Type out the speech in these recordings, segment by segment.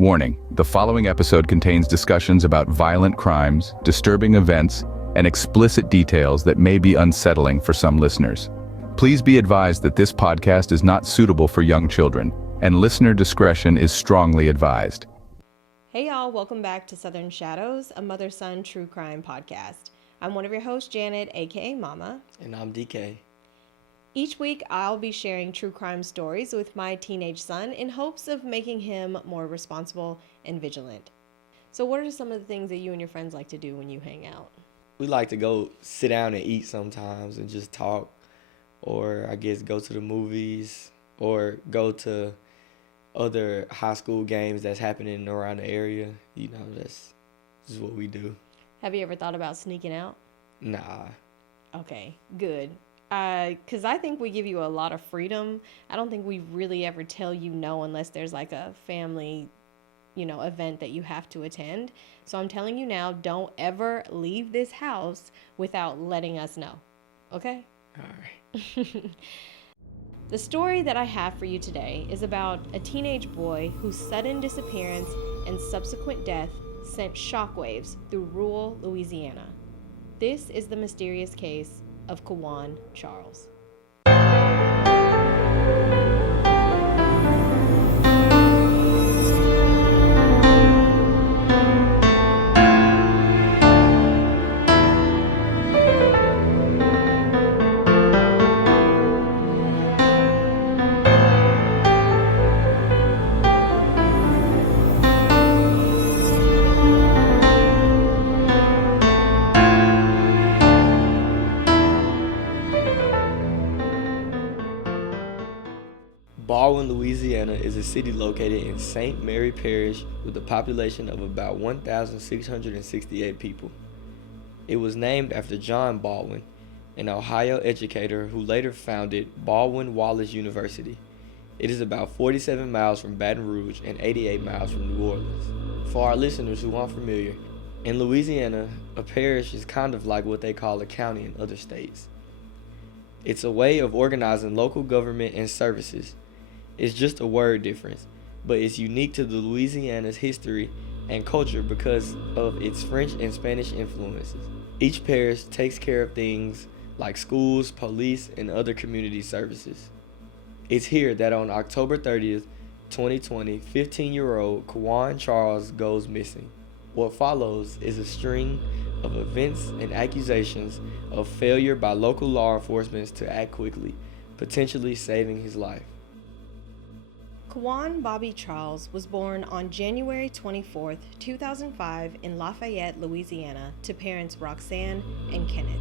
Warning, the following episode contains discussions about violent crimes, disturbing events, and explicit details that may be unsettling for some listeners. Please be advised that this podcast is not suitable for young children, and listener discretion is strongly advised. Hey y'all, welcome back to Southern Shadows, a mother-son true crime podcast. I'm one of your hosts, Janet, aka Mama. And I'm DK. Each week, I'll be sharing true crime stories with my teenage son in hopes of making him more responsible and vigilant. So what are some of the things that you and your friends like to do when you hang out? We like to go sit down and eat sometimes and just talk, or I guess go to the movies, or go to other high school games that's happening around the area. You know, that's just what we do. Have you ever thought about sneaking out? Nah. Okay, good. Because I think we give you a lot of freedom. I don't think we really ever tell you no unless there's like a family, event that you have to attend. So I'm telling you now, don't ever leave this house without letting us know. Okay? All right. The story that I have for you today is about a teenage boy whose sudden disappearance and subsequent death sent shockwaves through rural Louisiana. This is the mysterious case of Quawan Charles. Baldwin, Louisiana is a city located in St. Mary Parish with a population of about 1,668 people. It was named after John Baldwin, an Ohio educator who later founded Baldwin Wallace University. It is about 47 miles from Baton Rouge and 88 miles from New Orleans. For our listeners who aren't familiar, in Louisiana, a parish is kind of like what they call a county in other states. It's a way of organizing local government and services. It's just a word difference, but it's unique to the Louisiana's history and culture because of its French and Spanish influences. Each parish takes care of things like schools, police, and other community services. It's here that on October 30th, 2020, 15-year-old Quawan Charles goes missing. What follows is a string of events and accusations of failure by local law enforcement to act quickly, potentially saving his life. Quawan Bobby Charles was born on January 24, 2005 in Lafayette, Louisiana, to parents Roxanne and Kenneth.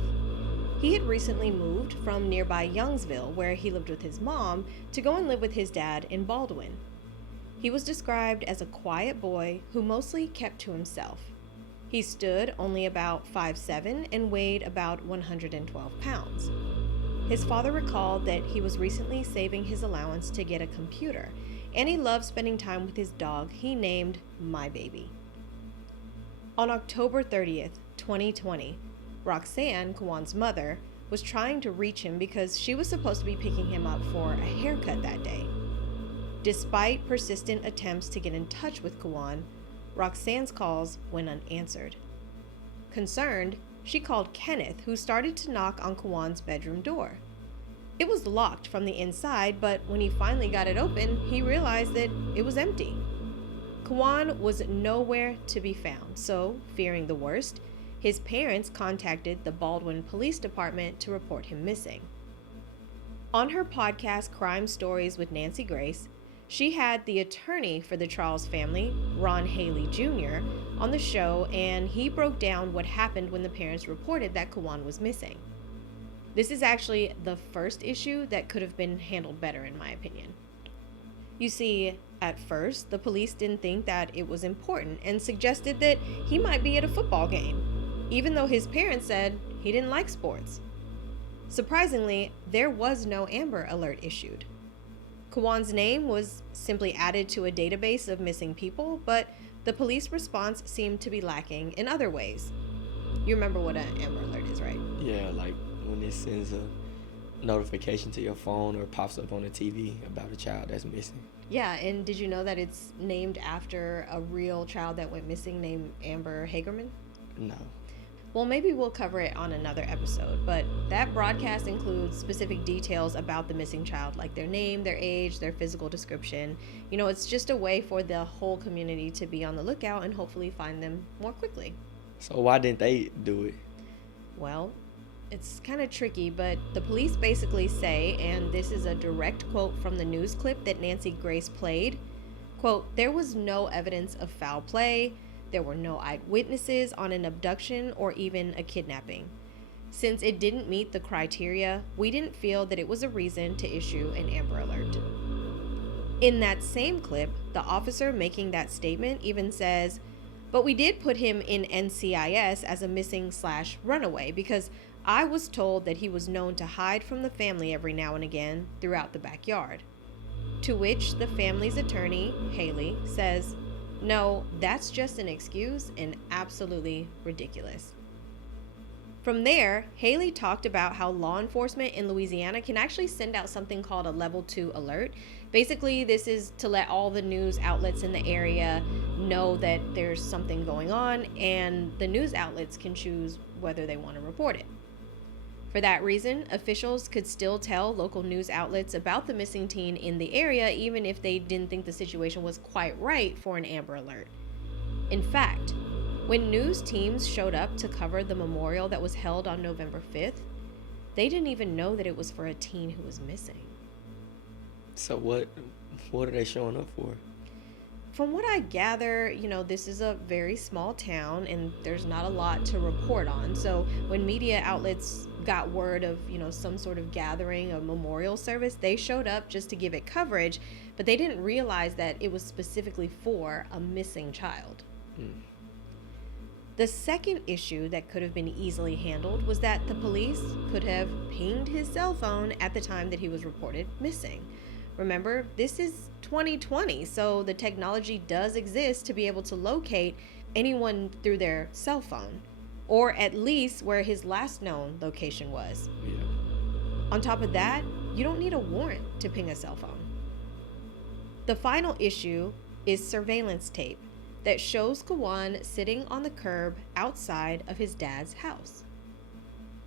He had recently moved from nearby Youngsville, where he lived with his mom, to go and live with his dad in Baldwin. He was described as a quiet boy who mostly kept to himself. He stood only about 5'7" and weighed about 112 pounds. His father recalled that he was recently saving his allowance to get a computer, and he loved spending time with his dog he named My Baby. On October 30th, 2020, Roxanne, Quawan's mother, was trying to reach him because she was supposed to be picking him up for a haircut that day. Despite persistent attempts to get in touch with Quawan, Roxanne's calls went unanswered. Concerned, she called Kenneth, who started to knock on Quawan's bedroom door. It was locked from the inside, but when he finally got it open, he realized that it was empty. Quawan was nowhere to be found, so, fearing the worst, his parents contacted the Baldwin Police Department to report him missing. On her podcast, Crime Stories with Nancy Grace, she had the attorney for the Charles family, Ron Haley Jr., on the show, and he broke down what happened when the parents reported that Quawan was missing. This is actually the first issue that could have been handled better, in my opinion. You see, at first, the police didn't think that it was important and suggested that he might be at a football game, even though his parents said he didn't like sports. Surprisingly, there was no Amber Alert issued. Quawan's name was simply added to a database of missing people, but the police response seemed to be lacking in other ways. You remember what an Amber Alert is, right? Yeah, like when it sends notification to your phone or pops up on the TV about a child that's missing. Yeah, and did you know that it's named after a real child that went missing named Amber Hagerman? No. Well, maybe we'll cover it on another episode, but that broadcast includes specific details about the missing child, like their name, their age, their physical description. You know, it's just a way for the whole community to be on the lookout and hopefully find them more quickly. So why didn't they do it? Well, it's kind of tricky, but the police basically say, and this is a direct quote from the news clip that Nancy Grace played, quote, "There was no evidence of foul play. There were no eyewitnesses on an abduction or even a kidnapping. Since it didn't meet the criteria, we didn't feel that it was a reason to issue an Amber Alert." In that same clip, the officer making that statement even says, "But we did put him in NCIS as a missing/runaway because I was told that he was known to hide from the family every now and again throughout the backyard." To which the family's attorney, Haley, says, "No, that's just an excuse and absolutely ridiculous." From there, Haley talked about how law enforcement in Louisiana can actually send out something called a level 2 alert. Basically, this is to let all the news outlets in the area know that there's something going on, and the news outlets can choose whether they want to report it. For that reason, officials could still tell local news outlets about the missing teen in the area even if they didn't think the situation was quite right for an Amber Alert. In fact, when news teams showed up to cover the memorial that was held on November 5th, they didn't even know that it was for a teen who was missing. So what are they showing up for? From what I gather, this is a very small town and there's not a lot to report on. So when media outlets got word of, some sort of gathering, a memorial service, they showed up just to give it coverage, but they didn't realize that it was specifically for a missing child. The second issue that could have been easily handled was that the police could have pinged his cell phone at the time that he was reported missing. Remember, this is 2020, so the technology does exist to be able to locate anyone through their cell phone, or at least where his last known location was. Yeah. On top of that, you don't need a warrant to ping a cell phone. The final issue is surveillance tape that shows Quawan sitting on the curb outside of his dad's house.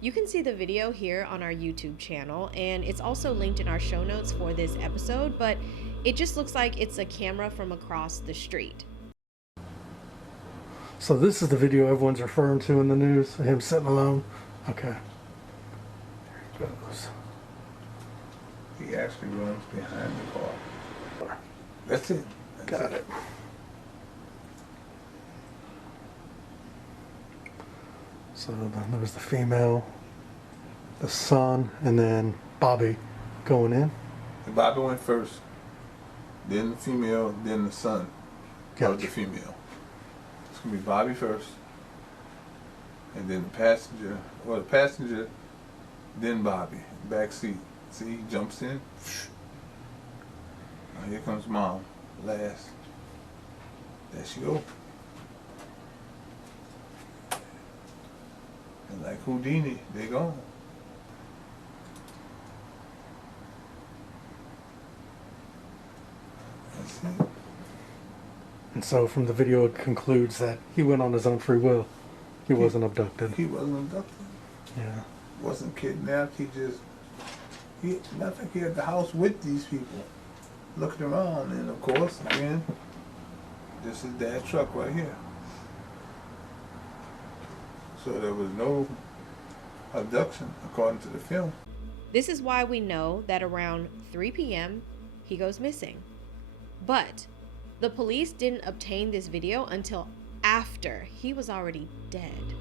You can see the video here on our YouTube channel, and it's also linked in our show notes for this episode, but it just looks like it's a camera from across the street. So this is the video everyone's referring to in the news, him sitting alone. Okay. There he goes. He actually runs behind the car. That's it. Got it. So then there was the female, the son, and then Bobby going in. And Bobby went first, then the female, then the son of the female. It's going to be Bobby first, and then the passenger, then Bobby, back seat. See, he jumps in. Now here comes mom, last. There she goes. And like Houdini, they gone. That's it. And so from the video it concludes that he went on his own free will. He wasn't abducted. He wasn't abducted. Yeah. Wasn't kidnapped. Nothing. He had the house with these people, looking around, and of course, again, this is dad's truck right here. So there was no abduction, according to the film. This is why we know that around 3 p.m. he goes missing. But the police didn't obtain this video until after he was already dead.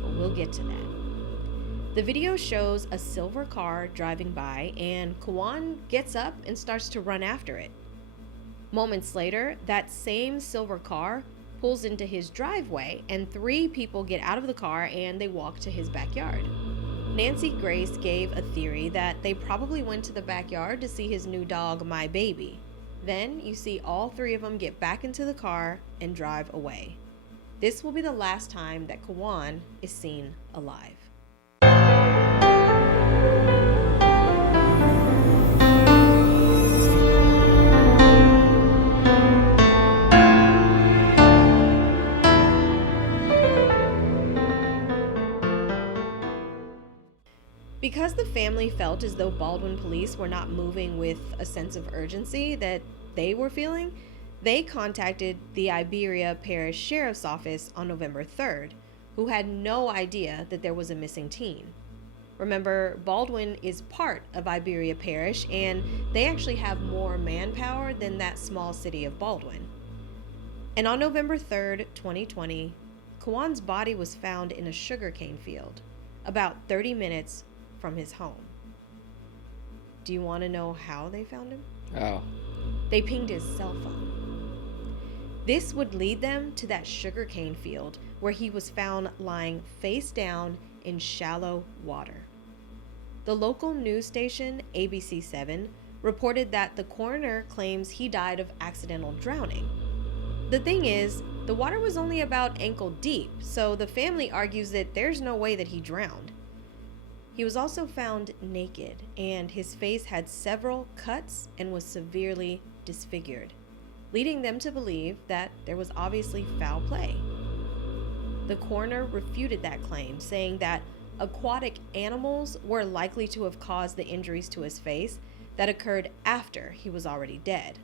But we'll get to that. The video shows a silver car driving by, and Quawan gets up and starts to run after it. Moments later, that same silver car pulls into his driveway, and 3 people get out of the car and they walk to his backyard. Nancy Grace gave a theory that they probably went to the backyard to see his new dog, My Baby. Then you see all 3 of them get back into the car and drive away. This will be the last time that Quawan is seen alive. Because the family felt as though Baldwin police were not moving with a sense of urgency that they were feeling, they contacted the Iberia Parish Sheriff's Office on November 3rd, who had no idea that there was a missing teen. Remember, Baldwin is part of Iberia Parish, and they actually have more manpower than that small city of Baldwin. And on November 3rd, 2020, Quawan's body was found in a sugarcane field, about 30 minutes from his home. Do you want to know how they found him? How? They pinged his cell phone. This would lead them to that sugarcane field where he was found lying face down in shallow water. The local news station, ABC7, reported that the coroner claims he died of accidental drowning. The thing is, the water was only about ankle deep, so the family argues that there's no way that he drowned. He was also found naked, and his face had several cuts and was severely disfigured, leading them to believe that there was obviously foul play. The coroner refuted that claim, saying that aquatic animals were likely to have caused the injuries to his face that occurred after he was already dead.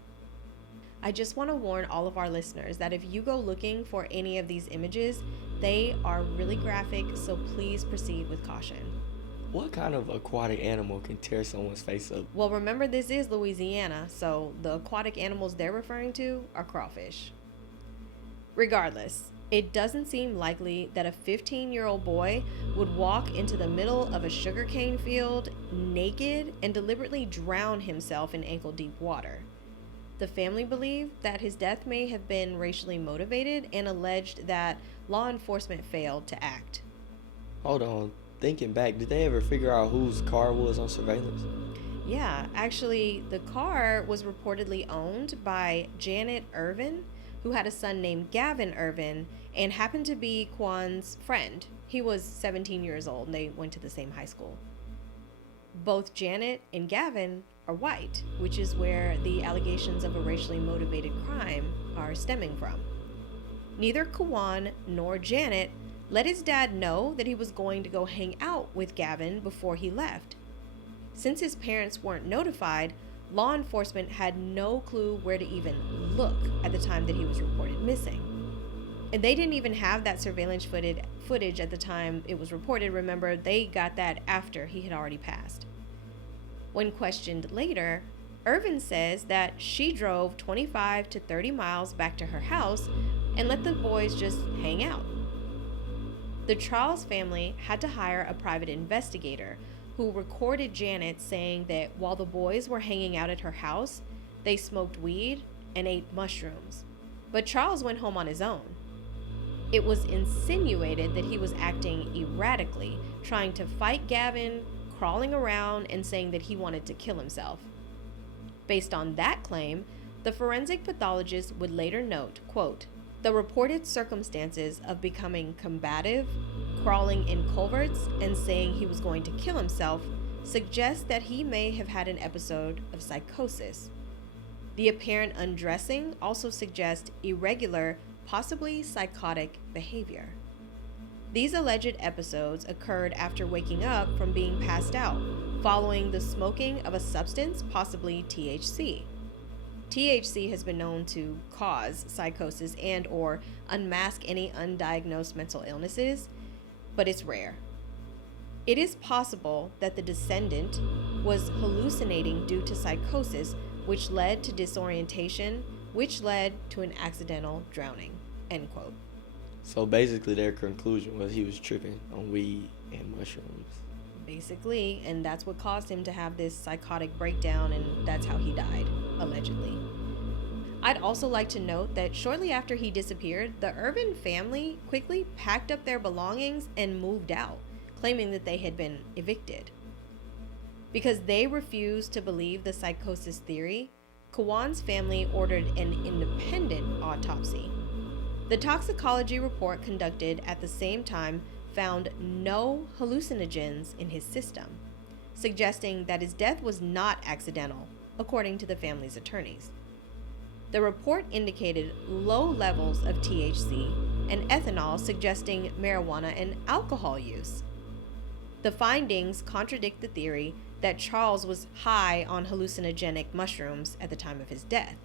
I just want to warn all of our listeners that if you go looking for any of these images, they are really graphic, so please proceed with caution. What kind of aquatic animal can tear someone's face up? Well, remember, this is Louisiana, so the aquatic animals they're referring to are crawfish. Regardless, it doesn't seem likely that a 15-year-old boy would walk into the middle of a sugarcane field naked and deliberately drown himself in ankle-deep water. The family believed that his death may have been racially motivated and alleged that law enforcement failed to act. Hold on. Thinking back, did they ever figure out whose car was on surveillance? Yeah, actually, the car was reportedly owned by Janet Irvin, who had a son named Gavin Irvin and happened to be Quawan's friend. He was 17 years old and they went to the same high school. Both Janet and Gavin are white, which is where the allegations of a racially motivated crime are stemming from. Neither Quawan nor Janet let his dad know that he was going to go hang out with Gavin before he left. Since his parents weren't notified, law enforcement had no clue where to even look at the time that he was reported missing. And they didn't even have that surveillance footage at the time it was reported. Remember, they got that after he had already passed. When questioned later, Irvin says that she drove 25 to 30 miles back to her house and let the boys just hang out. The Charles family had to hire a private investigator who recorded Janet saying that while the boys were hanging out at her house, they smoked weed and ate mushrooms. But Charles went home on his own. It was insinuated that he was acting erratically, trying to fight Gavin, crawling around, and saying that he wanted to kill himself. Based on that claim, the forensic pathologist would later note, quote, "The reported circumstances of becoming combative, crawling in culverts, and saying he was going to kill himself suggest that he may have had an episode of psychosis. The apparent undressing also suggests irregular, possibly psychotic behavior. These alleged episodes occurred after waking up from being passed out, following the smoking of a substance, possibly THC. THC has been known to cause psychosis and or unmask any undiagnosed mental illnesses, but it's rare. It is possible that the descendant was hallucinating due to psychosis, which led to disorientation, which led to an accidental drowning." End quote. So basically their conclusion was he was tripping on weed and mushrooms. Basically, and that's what caused him to have this psychotic breakdown, and that's how he died, allegedly. I'd also like to note that shortly after he disappeared, the Irvin family quickly packed up their belongings and moved out, claiming that they had been evicted. Because they refused to believe the psychosis theory, Quawan's family ordered an independent autopsy. The toxicology report conducted at the same time found no hallucinogens in his system, suggesting that his death was not accidental, according to the family's attorneys. The report indicated low levels of THC and ethanol, suggesting marijuana and alcohol use. The findings contradict the theory that Charles was high on hallucinogenic mushrooms at the time of his death.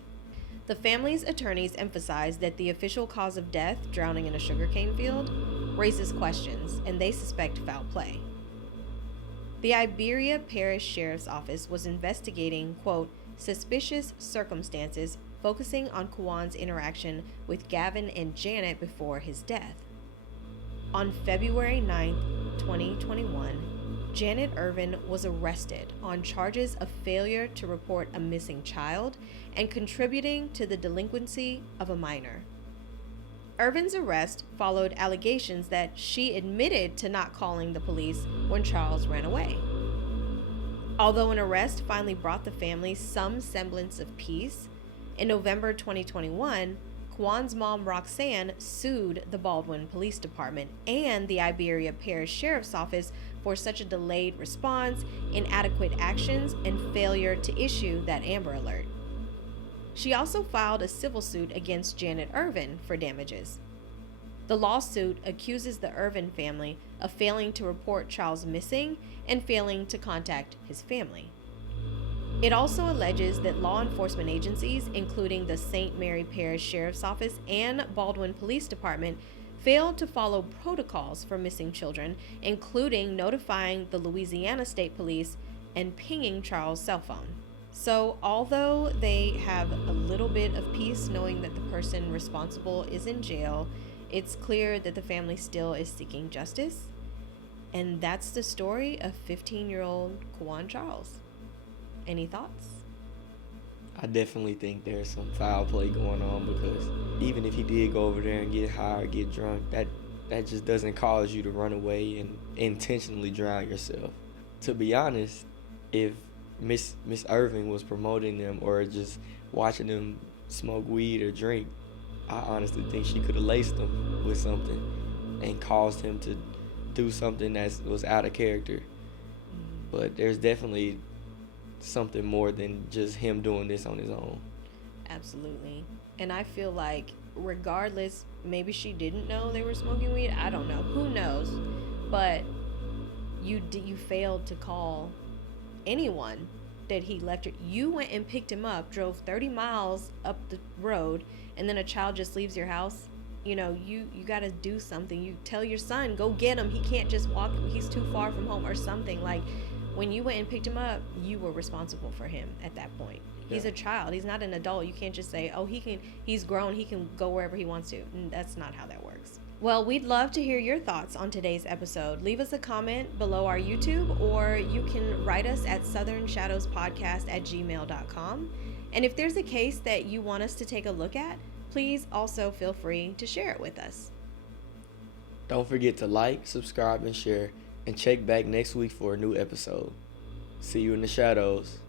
The family's attorneys emphasize that the official cause of death, drowning in a sugarcane field, raises questions, and they suspect foul play. The Iberia Parish Sheriff's Office was investigating, quote, suspicious circumstances focusing on Quawan's interaction with Gavin and Janet before his death. On February 9, 2021, Janet Irvin was arrested on charges of failure to report a missing child and contributing to the delinquency of a minor. Irvin's arrest followed allegations that she admitted to not calling the police when Charles ran away. Although an arrest finally brought the family some semblance of peace, in November 2021, Quawan's mom, Roxanne, sued the Baldwin Police Department and the Iberia Parish Sheriff's Office for such a delayed response, inadequate actions, and failure to issue that Amber Alert. She also filed a civil suit against Janet Irvin for damages. The lawsuit accuses the Irvin family of failing to report Charles missing and failing to contact his family. It also alleges that law enforcement agencies, including the St. Mary Parish Sheriff's Office and Baldwin Police Department, failed to follow protocols for missing children, including notifying the Louisiana State Police and pinging Charles' cell phone. So, although they have a little bit of peace knowing that the person responsible is in jail, it's clear that the family still is seeking justice. And that's the story of 15-year-old Quawan Charles. Any thoughts? I definitely think there's some foul play going on, because even if he did go over there and get high or get drunk, that just doesn't cause you to run away and intentionally drown yourself. To be honest, if Miss Irving was promoting them or just watching them smoke weed or drink, I honestly think she could have laced him with something and caused him to do something that was out of character. But there's definitely something more than just him doing this on his own. Absolutely. And I feel like regardless, maybe she didn't know they were smoking weed. I don't know. Who knows? But you failed to call anyone that he left her. You went and picked him up, drove 30 miles up the road, and then a child just leaves your house. You know, you got to do something. You tell your son, go get him. He can't just walk. He's too far from home or something. Like, when you went and picked him up, you were responsible for him at that point. He's a child. He's not an adult. You can't just say, oh, he's grown. He can go wherever he wants to. And that's not how that works. Well, we'd love to hear your thoughts on today's episode. Leave us a comment below our YouTube, or you can write us at southernshadowspodcast@gmail.com. And if there's a case that you want us to take a look at, please also feel free to share it with us. Don't forget to like, subscribe, and share, and check back next week for a new episode. See you in the shadows.